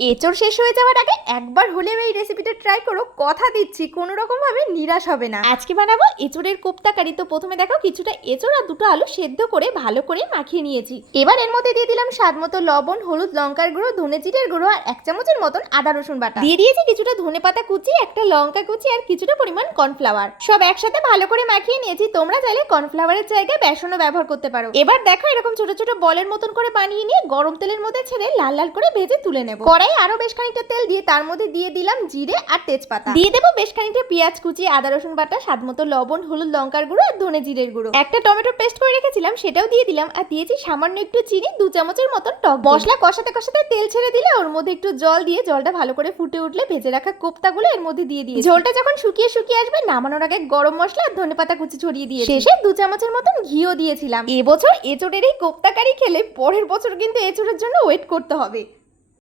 এঁচড় শেষ হয়ে যাওয়ার আগে একবার হলেও এই রেসিপিটা ট্রাই করো, কথা দিচ্ছি কোনো রকম ভাবে নিরাশ হবে না। আজকে বানাবো এঁচড়ের কোপ্তা কারি। তো প্রথমে দেখো কিছুটা এঁচড় আর দুটো আলু সেদ্ধ করে ভালো করে মাখিয়ে নিয়েছি। এবার এর মধ্যে দিয়ে দিলাম স্বাদ মতো লবণ, হলুদ, লঙ্কার গুঁড়ো, ধনে জিরের গুঁড়ো আর 1 চামচের মতন আদা রসুন বাটা। দিয়ে দিয়েছি কিছুটা ধনে পাতা কুচি, একটা লঙ্কা কুচি আর কিছুটা পরিমাণ কর্নফ্লাওয়ার। সব একসাথে ভালো করে মাখিয়ে নিয়েছি। তোমরা চাইলে কর্নফ্লাওয়ারের জায়গায় বেসনও ব্যবহার করতে পারো। এবার দেখো এরকম ছোট ছোট বলের মতন করে বানিয়ে নিয়ে গরম তেলের মধ্যে ছেড়ে লাল লাল করে ভেজে তুলে নেব। কড়াই আরো বেশ খানিকটা তেল দিয়ে তার মধ্যে দিয়ে দিলাম জিরে আর তেজপাতা। দিয়ে দেবো বেশ খানিকটা পেঁয়াজ কুচি, আদা রসুন বাটা, স্বাদ মতো লবণ, হলুদ, লঙ্কার গুঁড়ো আর ধনে জিরের গুঁড়ো। একটা টমেটো পেস্ট করে রেখেছিলাম সেটাও দিয়ে দিলাম আর দিয়েছি সামান্য একটু চিনি, 2 চামচের মতন টক। মশলা কষাতে কষাতে তেল ছেড়ে দিলে ওর মধ্যে একটু জল দিয়ে জলটা ভালো করে ফুটে উঠলে ভেজে রাখা কোপ্তাগুলো এর মধ্যে দিয়ে দিয়ে ঝোলটা যখন শুকিয়ে শুকিয়ে আসবে নামানোর আগে গরম মশলা আর ধনেপাতা কুচি ছড়িয়ে দিয়ে শেষে 2 চামচের মতন ঘিও দিয়েছিলাম। এবছর এঁচড়ের এই কোপ্তা কারি খেলে পরের বছর কিন্তু এঁচড়ের জন্য ওয়েট করতে হবে।